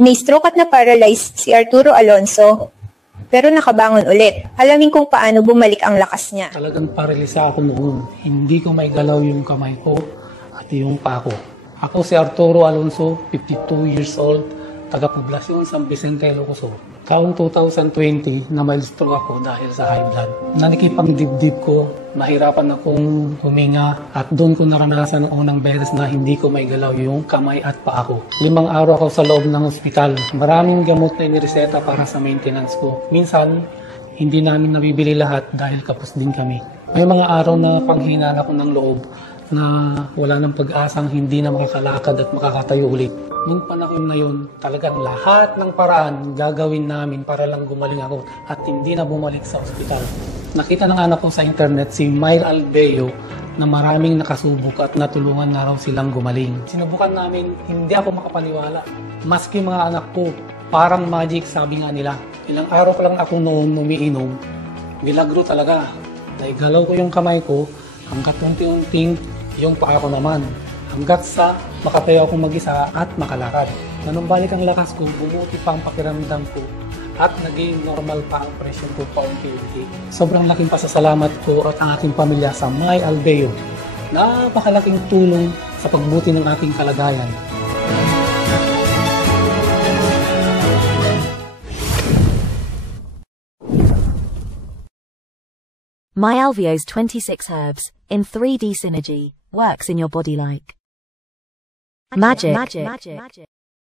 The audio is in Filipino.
Na-stroke at na-paralyze si Arturo Alonso, pero nakabangon ulit. Alamin kung paano bumalik ang lakas niya. Talagang paralisa ako noon. Hindi ko may galaw yung kamay ko at yung paa ko. Ako si Arturo Alonso, 52 years old, taga Poblacion San Vicente, Ilocos. Taong 2020 na mild-stroke ako dahil sa high blood. Nanikipang dibdib ko, mahirapan akong huminga at doon ko naranasan ng unang beses na hindi ko may galaw yung kamay at paa ko. 5 araw ako sa loob ng ospital. Maraming gamot na inireseta para sa maintenance ko. Minsan, hindi namin nabibili lahat dahil kapos din kami. May mga araw na panghinaan ako ng loob na wala ng pag-asang hindi na makakalakad at makakatayo ulit. Noong panahon na yun, talagang lahat ng paraan gagawin namin para lang gumaling ako at hindi na bumalik sa ospital. Nakita ng anak ko sa internet si Myr Albeo na maraming nakasubok at natulungan na raw silang gumaling. Sinubukan namin, hindi ako makapaniwala. Maski mga anak ko, parang magic sabi nga nila. Ilang araw pa lang ako noon umiinom, milagro talaga. Naigalaw ko yung kamay ko hanggat unti-unting yung paa ko naman. Hanggat sa makatayo akong mag-isa at makalakad. Nanumbalik ang lakas ko, bumuti pa ang pakiramdam ko at naging normal pa ang presyon ko paunti-unti. Sobrang laking pasasalamat ko at ang aking pamilya sa Myr Albeo. Napakalaking tulong sa pagbuti ng aking kalagayan. Myr Alveo's 26 herbs in 3D synergy works in your body like magic.